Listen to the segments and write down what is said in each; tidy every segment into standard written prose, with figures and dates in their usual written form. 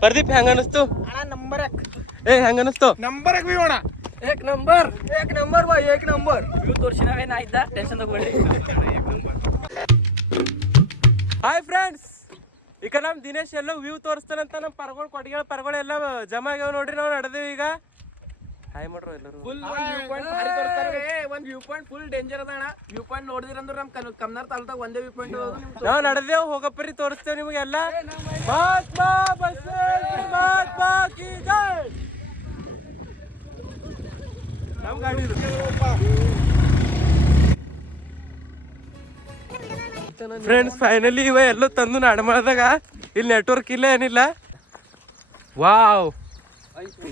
ಪ್ರದೀಪ್ ಹೆಂಗ ಅನಿಸ್ತು? ನಂಬರ್ ಹೆಂಗ ಅನಿಸ್ತು? ನಂಬರ್ एक नंबर भाई एक नंबर व्यू ತೋರಿಸಿನವೇನ ಆಯ್ತ ಟೆನ್ಷನ್ ತಗೊಳ್ಳಿ. ಹಾಯ್ ಫ್ರೆಂಡ್ಸ್, ಈಗ ನಮ್ಮ ದಿನೇಶ್ ಎಲ್ಲ ವ್ಯೂ ತೋರಿಸ್ತಾನಂತ ನಮ್ಮ ಪರಗಳು ಎಲ್ಲ ಜಮಾ ಆಗ್ಯಾವ ನೋಡ್ರಿ. ನಾವು ನಡೆದೇವಿ ಈಗ. ಹಾಯ್ ಮಾಡ್ರು ಎಲ್ಲರೂ. ಫುಲ್ ವ್ಯೂ ಪಾಯಿಂಟ್ ಭಾರಿ ತೋರಿಸ್ತಾರೆ. ಒಂದು ವ್ಯೂ ಪಾಯಿಂಟ್ ಫುಲ್ ಡೇಂಜರ್ ಅದ ಅಣ್ಣ. ವ್ಯೂ ಪಾಯಿಂಟ್ ನೋಡಿದ್ರಂದ್ರೆ ನಮ್ಮ ಕಮ್ನಾರ್ ತಾಲೂಕಾಗ ಒಂದೇ ವ್ಯೂ ಪಾಯಿಂಟ್ ನಾವು ನಡೆದೇವು. ಹೋಗಪ್ಪರಿ ತೋರಿಸ್ತೇವೆ ನಿಮಗೆಲ್ಲ. ಮಹಾತ್ಮಾ ಕಿ ಜೈ. ನಮ್ಮ ಗಾಡಿ ಫ್ರೆಂಡ್ಸ್, ಫೈನಲಿ ಇವ ಎಲ್ಲೋ ತಂದು ನಾಡಮಾಡ್ದಾಗ ಇಲ್ಲಿ ನೆಟ್ವರ್ಕ್ ಇಲ್ಲ ಏನಿಲ್ಲ. ವಾವ್,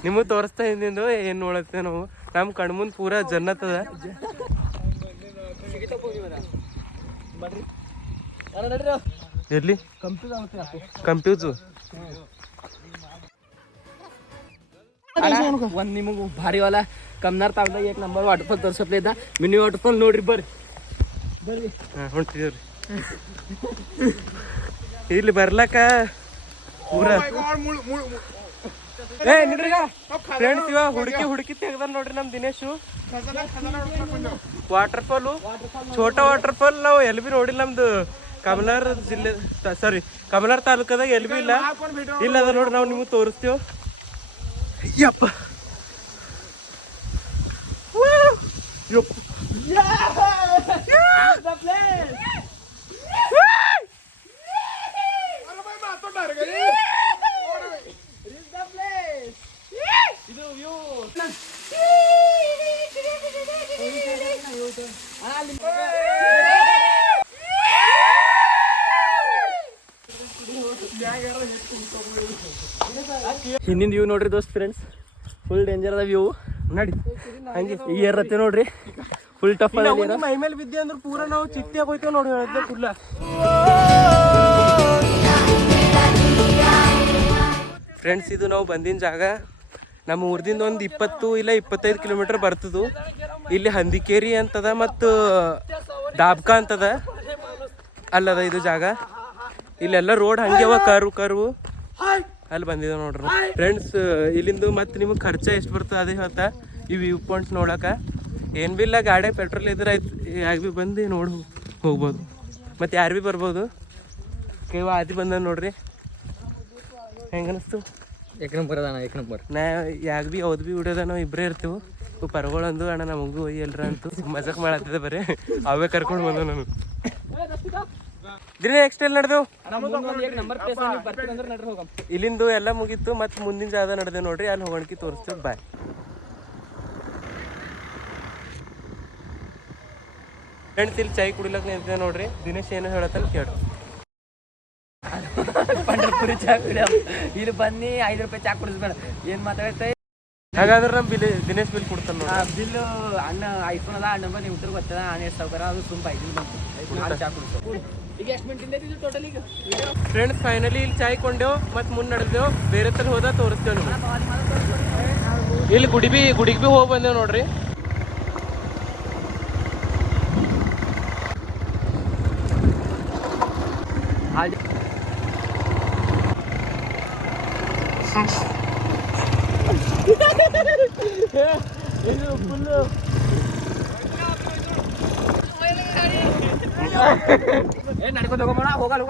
ನಿಮಗೆ ತೋರಿಸ್ತಾ ಹಿಂದಿಂದು ಏನ್ ನೋಡತ್ತೆ ನಾವು. ನಮ್ಮ ಕಣ್ಮುಂದ್ ಪೂರಾ ಜನ್ನತ್ ಅದ. ಎಲ್ಲಿ ಕಂಪ್ಯೂಸ್ ಒಂದ್ ನಿಮಗ್ ಭಾರಿ ವಾಲ ಕಮ್ನಾರ್ ತಾಲೂಕಾಗ ಏಕ್ ನಂಬರ್ ವಾಟರ್ಫಾಲ್ ತೋರ್ಸಪ್ಲೆ ಇದ್ದ. ಮಿನಿ ವಾಟರ್ಫಾಲ್ ನೋಡ್ರಿ ಬರ್ರಿ. ಹೊಂಟಿದೇವ್ರಿ ಇಲ್ಲಿ ಬರ್ಲಕ್ಕ ಪೂರಾ. ಫ್ರೆಂಡ್ಸ್, ಇವ ಹುಡುಕಿ ತೆಗ್ದಾರ ನೋಡ್ರಿ ನಮ್ ದಿನೇಶು. ವಾಟರ್ಫಾಲು ಛೋಟಾ ವಾಟರ್ಫಾಲ್ ನಾವು ಎಲ್ಲಿ ಬಿ ನೋಡಿಲ್ಲ. ನಮ್ದು ಕಮಲಾರ್ ಜಿಲ್ಲೆ ಕಮಲಾರ್ ತಾಲೂಕದಾಗ ಎಲ್ಲಿ ಬಿ ಇಲ್ಲ ಅದ ನೋಡ್ರಿ. ನಾವು ನಿಮ್ಗೆ ತೋರಿಸ್ತೇವೆ. ಯಪ್ಪ ಹಿಂದಿನ ವ್ಯೂ ನೋಡ್ರಿ ದೋಸ್ತ್. ಫ್ರೆಂಡ್ಸ್, ಫುಲ್ ಡೇಂಜರ್ ಅದ ವ್ಯೂ. ನಡಿ ಹಂಗೆ ಈ ಏರತ್ತೆ ನೋಡ್ರಿ. ಫುಲ್ ಟಫ್ ಮೈ ಮೇಲೆ ಬಿದ್ದೆ ಅಂದ್ರೆ ಪೂರಾ ನಾವು ಚಿಟ್ಟಿ ಆಗೋಯ್ತೇವೆ ನೋಡಿ. ಫುಲ್ಲ ಫ್ರೆಂಡ್ಸ್, ಇದು ನಾವು ಬಂದಿನ ಜಾಗ ನಮ್ಮ ಊರ್ದಿಂದ ಒಂದು 20 ಇಲ್ಲ 25 ಕಿಲೋಮೀಟರ್ ಬರ್ತದು. ಇಲ್ಲಿ ಹಂದಿಕೇರಿ ಅಂತದ ಮತ್ತು ದಾಬ್ಕಾ ಅಂತದ ಅಲ್ಲದ ಇದು ಜಾಗ. ಇಲ್ಲೆಲ್ಲ ರೋಡ್ ಹಂಗೆ ಅವ ಕರ್ವು ಅಲ್ಲಿ ಬಂದಿದೆ ನೋಡ್ರಿ. ಫ್ರೆಂಡ್ಸ್, ಇಲ್ಲಿಂದು ಮತ್ತೆ ನಿಮಗೆ ಖರ್ಚ ಎಷ್ಟು ಬರ್ತದೆ ಅದೇ ಹೇಳ್ತಾ. ಈ ವ್ಯೂ ಪಾಯಿಂಟ್ಸ್ ನೋಡಕ ಏನು ಬಿ ಇಲ್ಲ, ಗಾಡಿ ಪೆಟ್ರೋಲ್ ಇದ್ರೆ ಆಯ್ತು. ಯಾಕೆ ಭೀ ಬಂದು ನೋಡಿ ಹೋಗ್ಬೋದು. ಮತ್ತು ಯಾರು ಭೀ ಬರ್ಬೋದು. ಕೇವ ಆದಿ ಬಂದ ನೋಡ್ರಿ. ಹೆಂಗೆ ಅನಿಸ್ತು? ಏಕ್ ನಂಬರ್ ಅದ. ಏಕ್ ನಂಬರ್. ನಾ ಯಾಕೆ ಭೀ ಯಾವ್ದು ಭೀ ವಿಡಿಯೋದ ನಾವು ಇಬ್ಬರೇ ಇರ್ತೀವಿ. ಪರಗಳಂದು ಅಣ್ಣ ನಮಗೂ ಎಲ್ರ ಅಂತೂ ಮಜಾಕ್ ಮಾಡತ್ತಿದೆ ಬರೀ. ಅವೇ ಕರ್ಕೊಂಡು ಬಂದವು ನಾನು. ದಿನ ನೆಕ್ಸ್ಟ್ ಎಲ್ಲಿ ನಡೆದೆವು? ಇಲ್ಲಿಂದು ಎಲ್ಲ ಮುಗೀತು. ಮತ್ತು ಮುಂದಿನ ಜಾಗ ನಡೆದೇವು ನೋಡ್ರಿ. ಅಲ್ಲಿ ಹೋಗೋಣಕಿ ತೋರಿಸ್ತೇವೆ. ಬಾಯ್. ಫ್ರೆಂಡ್ಸ್, ಇಲ್ಲಿ ಚಾಯ್ ಕುಡಿಲಕ್ ನಿಂತಿದೆ ನೋಡ್ರಿ. ದಿನೇಶ್ ಏನೋ ಹೇಳತ್ತಲ್ಲ ಕೇಳು. ಪಂಡರ್ಪುರಿ ಚಾ ಕುಡಿಯ ಇಲ್ಲಿ ಬನ್ನಿ. 5 ರೂಪಾಯಿ ಚಾ ಕುಡಿಸ್ಬೇಡ. ಏನ್ ಮಾತಾಡ್ತೇವೆ? ಹಾಗಾದ್ರೆ ನಮ್ಮ ದಿನೇಶ್ ಬಿಲ್ ಕೊಡ್ತಾನೆ ನೋಡಿ. ಬಿಲ್ಲು ಅಣ್ಣ ಐಫೋನ್ ಅದ. ಅಣ್ಣ ಬಂದು ಉತ್ತರ ಗೊತ್ತದ. ಅಣ್ಣ ಎಷ್ಟು ಸಾವ್ಕಾರ ಅದು ತುಂಬ 5 ಬಂತು. ಚಾ ಕುಡಿಸ್ತು. ಈಗ ಎಷ್ಟು ಮಿನಿಟ್ ಇಂದ ಟೋಟಲ್ ಈಗ? ಫ್ರೆಂಡ್ಸ್, ಫೈನಲಿ ಇಲ್ಲಿ ಚಾಯ್ ಕೊಂಡೆವು. ಮತ್ತು ಮುಂದೆ ನಡೆದೇವು. ಬೇರೆ ತರ ಹೋದ ತೋರಿಸ್ತೇವೆ ನಿಮ್ಗೆ. ಇಲ್ಲಿ ಗುಡಿಗೆ ಭೀ ಹೋಗಿ ಬಂದೇವು ನೋಡ್ರಿ. ಇದು ಫುಲ್ಲು ನಡ್ಕೊಂಡು ಹೋಗೋಣ. ಹೋಗಲ್ಲ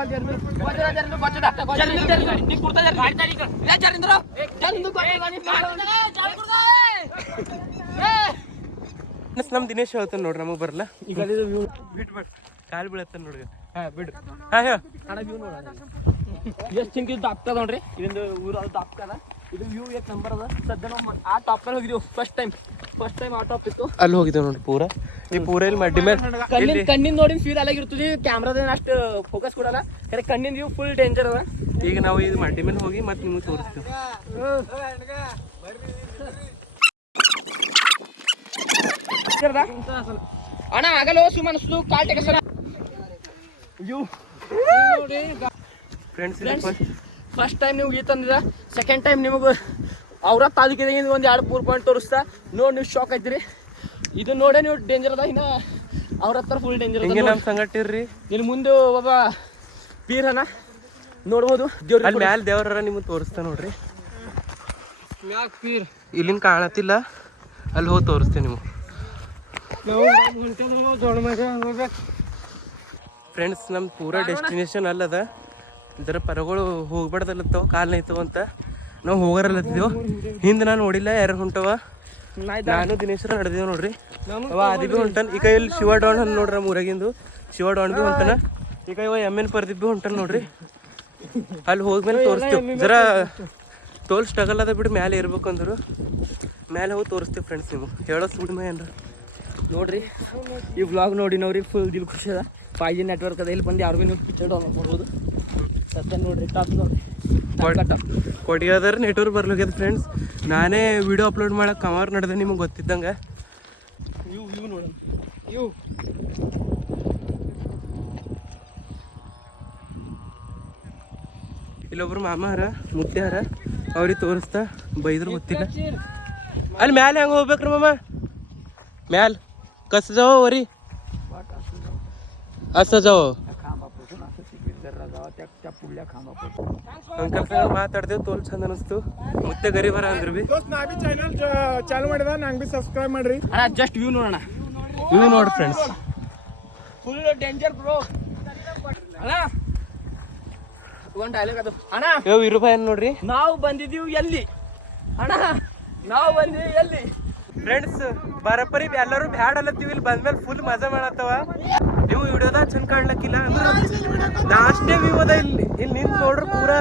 ನಮ್ ದಿನೇಶ್ ಹೇಳ್ತಾನೆ ನೋಡ್ರಿ. ನಮಗ್ ಬರಲ್ಲ ಈಗ. ಬಿಟ್ಟು ಕಾಲು ಬೀಳತ್ತ ನೋಡ್ರಿ. ಬಿಡು. ಅಣ್ಣ ವ್ಯೂ ನೋಡ ಎಷ್ಟು ಚಿಂಕಿದ್ದು ದಾಪ್ತದ ನೋಡ್ರಿ. ಇದೊಂದು ಊರು ಅದು ದಾಪ್ತದ. ಇದು ವ್ಯೂ ಏಕ್ ನಂಬರ್ ಅದ. ಸದ್ಯ ನಾವು ಆ ಟಾಪ್ ಮೇಲೆ ಹೋಗಿದ್ದೀವಿ. ಫಸ್ಟ್ ಟೈಮ್ ಆ ಟಾಪ್ ಇತ್ತು. ಅಲ್ಲಿ ಹೋಗಿದ್ದೇವೆ ನೋಡಿ. ಪೂರ ಇಲ್ಲಿ ಮಡ್ಡಿ ಮೇಲೆ ಕಣ್ಣಿನ ನೋಡಿ ಫೀಲ್ ಅಲ್ಲಾಗಿರ್ತದೆ. ಕ್ಯಾಮ್ರಾದ ಅಷ್ಟು ಫೋಕಸ್ ಕೊಡಲ್ಲ. ಕಣ್ಣಿನ ವ್ಯೂ ಫುಲ್ ಡೇಂಜರ್ ಅದ. ಈಗ ನಾವು ಇದು ಮಡ್ಡಿ ಮೇಲೆ ಹೋಗಿ ಮತ್ತೆ ನಿಮಗೆ ತೋರಿಸ್ತೀವಿ. ಅಣ್ಣ ಆಗಲ್ಲ ಸುಮ್ಮನಿಸ್ತು. ಕಾಲ್ ಟೆಕಸಲ ವ್ಯೂ ಫ್ರೆಂಡ್ಸ್, ಫಸ್ಟ್ ಟೈಮ್ ನೀವು ಈ ತಂದಿದ. ಸೆಕೆಂಡ್ ಟೈಮ್ ನಿಮಗೆ ಅವ್ರ ತಾಲೂಕಿದಾಗ ಒಂದು 2-3 ಪಾಯಿಂಟ್ ತೋರಿಸ್ತಾ ನೋಡಿ. ನೀವು ಶಾಕ್ ಆಯ್ತೀರಿ. ಇದು ನೋಡೇ ನೀವು ಡೇಂಜರ್ ಅದ. ಇನ್ನು ಅವ್ರ ಹತ್ರ ಫುಲ್ ಡೇಂಜರ್. ಹಿಂಗೆ ನಮ್ಮ ಸಂಗಟ ಇರ್ರಿ. ಇಲ್ಲಿ ಮುಂದೆ ಒಬ್ಬ ಪೀರನ ನೋಡ್ಬೋದು. ಅಲ್ಲಿ ಮ್ಯಾಲ ದೇವ್ರ ನಿಮ್ಗೆ ತೋರಿಸ್ತಾ ನೋಡ್ರಿ. ಮ್ಯಾಕ್ ಪೀರ್ ಇಲ್ಲಿಂದ ಕಾಣತಿಲ್ಲ, ಅಲ್ಲಿ ಹೋಗಿ ತೋರಿಸ್ತೇನೆ ನೀವು. ಫ್ರೆಂಡ್ಸ್ ನಮ್ಮ ಪೂರಾ ಡೆಸ್ಟಿನೇಷನ್ ಅಲ್ಲದ. ಇದರ ಪರಗಳು ಹೋಗ್ಬಾರ್ದಲ್ಲತ್ತವ, ಕಾಲು ನೈತವ ಅಂತ ನಾವು ಹೋಗಾರಲ್ಲತ್ತಿದ್ದೆವು. ಹಿಂದೆ ನಾನು ನೋಡಿಲ್ಲ ಯಾರು ಹೊಂಟವ. ನಾನು ದಿನೇಶ್ವರ ನಡೆದೇವು ನೋಡ್ರಿ. ಅವ ಆದಿ ಭೀ ಹೊಂಟನ್. ಈಗ ಇಲ್ಲಿ ಶಿವ ಡಾನ್ ಅಂತ ನೋಡ್ರಿ ಊರಾಗಿಂದು. ಶಿವ ಡಾನ್ ಭೀ ಹೊಂಟನ. ಈಗ ಇವ ಎಮ್.ಎನ್. ಪ್ರದೀಪ್ ಭೀ ಹೊಂಟನ್ ನೋಡ್ರಿ. ಅಲ್ಲಿ ಹೋದ್ಮೇಲೆ ತೋರಿಸ್ತೀವಿ. ಜರ ತೋಲ್ ಸ್ಟ್ರಗಲ್ ಅದ ಬಿಟ್ಟು ಮ್ಯಾಲೆ ಇರ್ಬೇಕು ಅಂದರು. ಮ್ಯಾಲೆ ಹೋಗಿ ತೋರಿಸ್ತೀವಿ ಫ್ರೆಂಡ್ಸ್. ನೀವು ಹೇಳೋ ಸುಡಿಮೆ ಏನ್ರ ನೋಡ್ರಿ. ಈ ವ್ಲಾಗ್ ನೋಡಿ ನೋಡ್ರಿ, ಫುಲ್ ದಿಲ್ ಖುಷಿ ಅದ. 5G ನೆಟ್ವರ್ಕ್ ಅದ. ಇಲ್ಲಿ ಬಂದು ಯಾರಿಗೂ ನೀವು ಪಿಕ್ಚರ್ ಡೌನ್ಲೋಡ್ ಮಾಡ್ಬೋದು. ಸತ್ಯ ನೋಡ್ರಿ, ಟಾಪ್ ನೋಡ್ರಿ. ಕೊಟ್ಟಿಗೆದಾರ ನೆಟ್ವರ್ಕ್ ಬರ್ಲಿಕ್ಕೆ ಫ್ರೆಂಡ್ಸ್. ನಾನೇ ವಿಡಿಯೋ ಅಪ್ಲೋಡ್ ಮಾಡಕ್ಕೆ ಕಮಾರ್ ನಡೆದೆ ನಿಮಗೆ ಗೊತ್ತಿದ್ದಂಗೆ. ಇವು ನೋಡೋಣ. ಇವು ಇಲ್ಲೊಬ್ರು ಮಾಮ ಹರ ಮುತ್ತೆ ಹರ, ಅವ್ರಿಗೆ ತೋರಿಸ್ತಾ ಬೈದ್ರು ಗೊತ್ತಿಲ್ಲ. ಅಲ್ಲಿ ಮ್ಯಾಲೆ ಹೆಂಗೆ ಹೋಗ್ಬೇಕ್ರಿ ಮಾಮ? ಮ್ಯಾಲ ಕಸ ಜಾವ ವರಿ असं जाओ. ಅಂಕಲ್ ಸಂಗ ಮಾತಾಡ್ದೇವು, ತೋಲ್ ಚಂದ ಅನಿಸ್ತು. ಮತ್ತೆ ಗರಿ ಬರ ಅಂದ್ರು ಬಿ ಚಾನಲ್ ಚಾಲು ಮಾಡಿದ, ನಂಗೆ ಬಿ ಸಬ್ಸ್ಕ್ರೈಬ್ ಮಾಡ್ರಿ. ಅಣ್ಣ ಜಸ್ಟ್ ವ್ಯೂ ನೋಡೋಣ. ಇವು ನೋಡಿ ಫ್ರೆಂಡ್ಸ್, ಫುಲ್ ಡೇಂಜರ್ ಬ್ರೋ. ಅಣ್ಣ ಒಂದು ಡೈಲಾಗ್ ಅದು. ಅಣ್ಣ ಯಾವ ಇರುಬಾಯಿ ನೋಡ್ರಿ. ನಾವು ಬಂದಿದ್ದೀವಿ ಎಲ್ಲಿ ಅಣ್ಣ? ನಾವು ಬಂದಿದ್ದೀವಿ ಎಲ್ಲಿ? ಫ್ರೆಂಡ್ಸ್ ಬರಪ್ಪರಿ ಎಲ್ಲರೂ ಬ್ಯಾಡ್ ಅಲ್ಲತ್ತೀವಿ. ಇಲ್ಲಿ ಬಂದ್ಮೇಲೆ ಫುಲ್ ಮಜಾ ಮಾಡತ್ತವ. ನೀವು ವಿಡಿಯೋದಾಗ ಚಂದ ಕಾಣ್ಲಕ್ಕಿಲ್ಲ ಅಂದ್ರೆ ನಾಷ್ಟೇ ವ್ಯೂ ಅದ. ಇಲ್ಲಿ ನಿಂತು ನೋಡ್ರಿ, ಪೂರಾ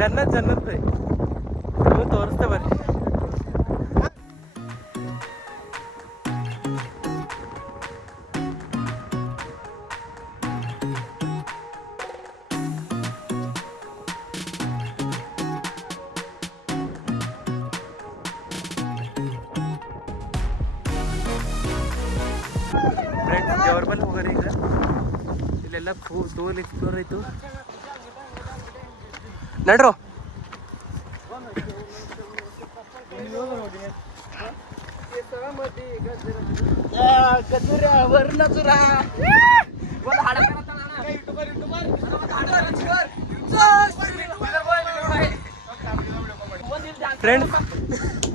ಜನ್ನತ್ ಜನ್ನತ್ ಬೈ. ನೀವು ತೋರಿಸ್ತಾ ಬರ್ರಿ. ಫ್ರೆಂಡ್ಸ್ ದೇವ್ರ ಬಲ್ಲಿ ಹೋಗಾರ. ಈಗ ಇಲ್ಲೆಲ್ಲ ತೋಲ್ ಎಕ್ಸ್ಪ್ಲೋರ್ ಆಯ್ತು. ನಡ್ರೋ ಫ್ರೆಂಡ್ಸ್.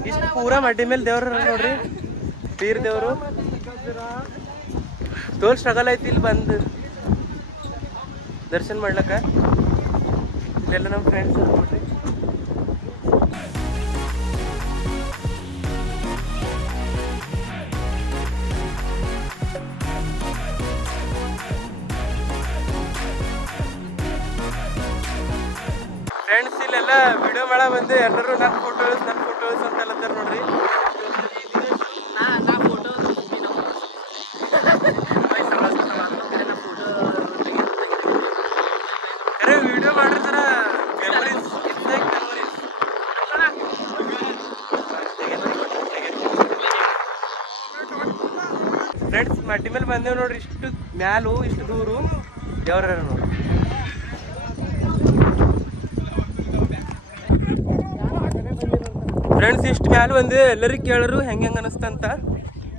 ಇಷ್ಟು ಪೂರಾ ಮಡ್ಡಿ ಮೇಲೆ ದೇವ್ರ ನೋಡ್ರಿ, ಪೀರ್ ದೇವರು. ತೋಲ್ ಸ್ಟ್ರಗಲ್ ಐತಿ ಇಲ್ಲಿ ಬಂದು ದರ್ಶನ ಮಾಡ್ಲಕ್ಕ. ಇಲ್ಲೆಲ್ಲ ನಮ್ಮ ಫ್ರೆಂಡ್ಸ್ ನೋಡ್ರಿ. ಫ್ರೆಂಡ್ಸ್ ಇಲ್ಲೆಲ್ಲ ವಿಡಿಯೋ ಮಾಡ ಬಂದು ಎಲ್ಲರೂ ನನ್ನ ಫೋಟೋಸ್ ಅಂತೆಲ್ಲತ್ತಾರ ನೋಡ್ರಿ. ವಿಡಿಯೋ ಮಾಡ್ರಿ ಸರ, ಮೆಮೊರೀಸ್. ಫ್ರೆಂಡ್ಸ್ ಮಡ್ಡಿ ಮೇಲೆ ಬಂದೇವು ನೋಡ್ರಿ. ಇಷ್ಟು ಮ್ಯಾಲು ಇಷ್ಟು ದೂರು ದೇವ್ರ ನೋಡ್ರಿ. ಫ್ರೆಂಡ್ಸ್ ಇಷ್ಟು ಮ್ಯಾಲ ಬಂದೆ. ಎಲ್ಲರಿಗೂ ಕೇಳರು ಹೆಂಗೆ ಅನಿಸ್ತಂತ.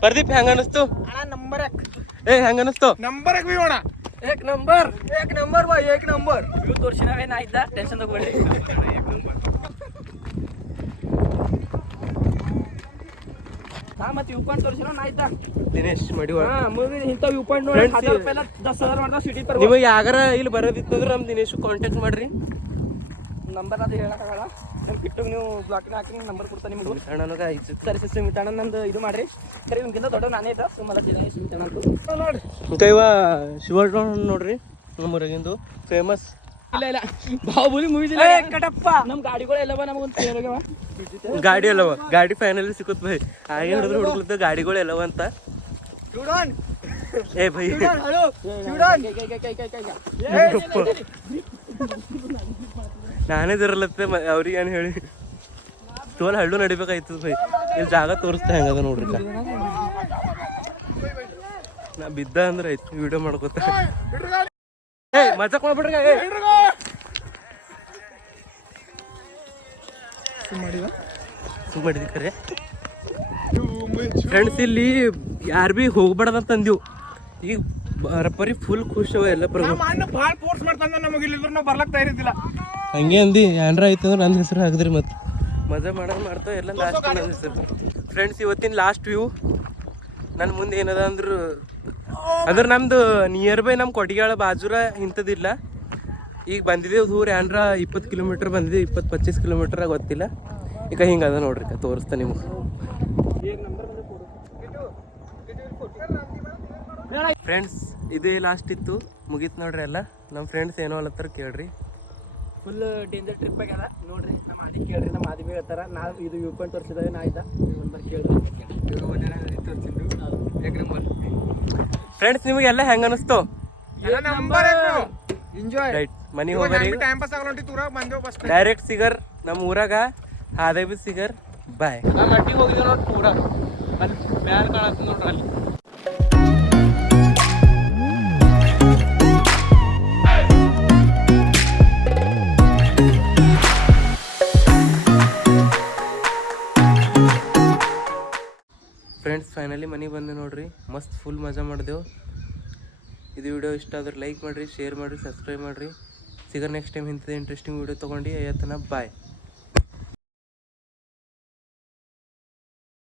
ಪ್ರದೀಪ್ ಹೆಂಗ ಅನಿಸ್ತು? ನಂಬರ್ ಹೆಂಗ ಅನಿಸ್ತು? ನಂಬರ್ ಅಣ್ಣ, ಏಕ್ ನಂಬರ್ ಬಾ, ಏಕ್ ನಂಬರ್. ವ್ಯೂ ತೋರಿಸಿನಾವೇನ ಆಯ್ತಾ, ಟೆನ್ಷನ್ ತಗೊಳ್ಳಿ. ಮತ್ತೆ ವ್ಯೂ ಪಾಯಿಂಟ್ ತೋರಿಸಿರೋ ಆಯ್ತಾ ದಿನೇಶ್ ಮಡಿವಾಳ. ಇಂಥ ವ್ಯೂ ಪಾಯಿಂಟ್ ನೋಡಿ 1000 ರೂಪಾಯಿ 10,000 ಮಾಡ್ದ ಸಿಟಿ ಪರ್. ನಿಮಗೆ ಯಾಗಾರ ಇಲ್ಲಿ ಬರೋದಿತ್ತಂದ್ರೆ ನಮ್ಮ ದಿನೇಶ್ ಕಾಂಟ್ಯಾಕ್ಟ್ ಮಾಡ್ರಿ. ನಂಬರ್ ಅದು ಹೇಳಕ್ಕಾಗಲ್ಲ. ನಮ್ಮ ಕಿಟ್ಟು ನೀವು ಬ್ಲಾಕಿನ ಹಾಕಿ ನಂಬರ್ ಕೊಡ್ತಾ ನಿಮ್ಗೆ. ಅಣ್ಣನಾಗ ಆಯ್ತು. ಸರಿ ಸರಿ ಸುಮಿತಣ್ಣ ನಂದು ಇದು ಮಾಡ್ರಿ. ಸರಿ ನಿಮ್ಗಿಂತ ದೊಡ್ಡ ನಾನೇ ಇದ್ದ ಸುಮ್ಮಲ್ಲ ಸುಮಿತಣ್ಣ ಅಂತ ನೋಡಿ. ಇವ ಶಿವಡ್ರೋನ್ ನೋಡ್ರಿ, ನಮ್ಮೂರಾಗಿಂದು ಫೇಮಸ್. ಇಲ್ಲ ಬಾಹುಬಲಿ ಮೂವಿ ಕಟಪ್ಪ. ನಮ್ಮ ಗಾಡಿಗಳು ಎಲ್ಲವ ನಮಗೊಂದು ಗಾಡಿ ಎಲ್ಲವ, ಗಾಡಿ ಫೈನಲಿ ಸಿಕ್ಕತ್ ಭೈ. ಹಾಗೆ ಹಿಡಿದ್ರು ಹುಡುಗ್ಲತ್ತ ಗಾಡಿಗಳು ಎಲ್ಲವ ಅಂತ. ಏ ಭೈ ನಾನೇ ದಿರಲತ್ತೆ ಅವ್ರಿಗೆ ಏನು ಹೇಳಿ ತೋಲ್ ಹಳ್ಳು ನಡಿಬೇಕಾಯ್ತದ ಭೈ. ಇಲ್ಲಿ ಜಾಗ ತೋರಿಸ್ತಾ ಹೆಂಗದ ನೋಡ್ರಿ. ನಾ ಬಿದ್ದ ಅಂದ್ರೆ ಆಯ್ತು ವಿಡಿಯೋ ಮಾಡ್ಕೋತ. ಏ ಮಜಾಕ್ ಮಾಡ್ಬಿಡ್ರಿ. ಮಾಡಿದ್ವಿ ಖರೆ. ಫ್ರೆಂಡ್ಸ್ ಇಲ್ಲಿ ಯಾರು ಭೀ ಹೋಗ್ಬಾರ್ದಂತ ಅಂದಿವು. ಈಗ ಬರಪರಿ ಫುಲ್ ಖುಷ್ ಅವ ಎಲ್ಲ ಬರ ನಮ್ಮ ಅಣ್ಣ ಭಾಳ ಫೋರ್ಸ್ ಮಾಡ್ತಾನ ನಮಗೆ ಇಲ್ಲಿದ್ರು ನಾವು ಬರ್ಲಕ್ ತಯಾರಿದ್ದಿಲ್ಲ. ಹಂಗೆ ಅಂದು ಏನ್ರ ಆಯ್ತಂದ್ರೆ ನನ್ನ ಹೆಸರು ಹಾಕಿದ್ರಿ ಮತ್ತೆ ಮಜಾ ಮಾಡೋದು ಮಾಡ್ತಾವ ಎಲ್ಲ ಲಾಸ್ಟ್ ನನ್ನ ಹೆಸರು. ಫ್ರೆಂಡ್ಸ್ ಇವತ್ತಿನ ಲಾಸ್ಟ್ ವ್ಯೂ ನನ್ನ ಮುಂದೆ ಏನದ ಅಂದ್ರೆ ನಮ್ದು ನಿಯರ್ ಬೈ ನಮ್ಮ ಕೊಟ್ಟಿಗೆಳ ಬಾಜುರ ಇಂಥದ್ದಿಲ್ಲ. ಈಗ ಬಂದಿದ್ದೇವೆ ದೂರ ಏನ್ರ 20 ಕಿಲೋಮೀಟ್ರ್ ಬಂದಿದ್ದೇವೆ, 20-25 ಕಿಲೋಮೀಟ್ರ್ ಗೊತ್ತಿಲ್ಲ. ಈಗ ಹಿಂಗದ ನೋಡ್ರಿ ತೋರಿಸ್ತಾ ನಿಮ್ಗೆ. ಫ್ರೆಂಡ್ಸ್ ಇದೇ ಲಾಸ್ಟ್ ಇತ್ತು, ಮುಗೀತು ನೋಡ್ರಿ ಎಲ್ಲ. ನಮ್ಮ ಫ್ರೆಂಡ್ಸ್ ಏನೋ ಅಲ್ಲತ್ತಾರ ಕೇಳ್ರಿ. ಫುಲ್ ಡೇಂಜರ್ ಟ್ರಿಪ್ ಆಗ್ಯದ ನೋಡ್ರಿ. ನಮ್ಮ ಆದಿ ಕೇಳ್ರಿ, ನಮ್ಮ ಆದಿ ಹೇಳ್ತಾರ. ನಾವು ಇದು ವ್ಯೂ ಪಾಯಿಂಟ್ ತೋರಿಸಿದಾಗ ನಾ ಆಯ್ತಾ ನಂಬರ್ ಕೇಳ್ರಿ. ಫ್ರೆಂಡ್ಸ್ ನಿಮಗೆಲ್ಲ ಹೆಂಗ ಅನಿಸ್ತು? ಎಂಜಾಯ್ ರೈಟ್ ಮನಿ ಹೋಗ್ರಿ, ಟೈಮ್ ಪಾಸ್ ಆಗಲ್ಲ ಊರಾಗ ಬಂದೇವು ಬಸ್ ಡೈರೆಕ್ಟ್ ಸಿಗರ್ ನಮ್ಮ ಊರಾಗ ಹಾದೇ ಬಿ ಸಿಗರ್. ಬಾಯ್. ನಮ್ಮ ಮಟ್ಟಿಗೆ ಹೋಗಿದ್ದೇವೆ ನೋಡಿ ಪೂರ. ಅಲ್ಲಿ ಮ್ಯಾಲ ಕಾಣತ್ತ ನೋಡ್ರಿ ಅಲ್ಲಿ. ಫ್ರೆಂಡ್ಸ್ ಫೈನಲಿ ಮನೆಗೆ ಬಂದೆ ನೋಡ್ರಿ. ಮಸ್ತ್ ಫುಲ್ ಮಜಾ ಮಾಡಿದೆವು. ಇದು ವಿಡಿಯೋ ಇಷ್ಟ ಆದ್ರೆ ಲೈಕ್ ಮಾಡಿರಿ, ಶೇರ್ ಮಾಡಿರಿ, ಸಬ್ಸ್ಕ್ರೈಬ್ ಮಾಡಿರಿ. ಸಿಗರ್ ನೆಕ್ಸ್ಟ್ ಟೈಮ್ ಇಂಥದ್ದು ಇಂಟ್ರೆಸ್ಟಿಂಗ್ ವಿಡಿಯೋ ತೊಗೊಂಡು ಅಯ್ಯತನ ಬಾಯ್.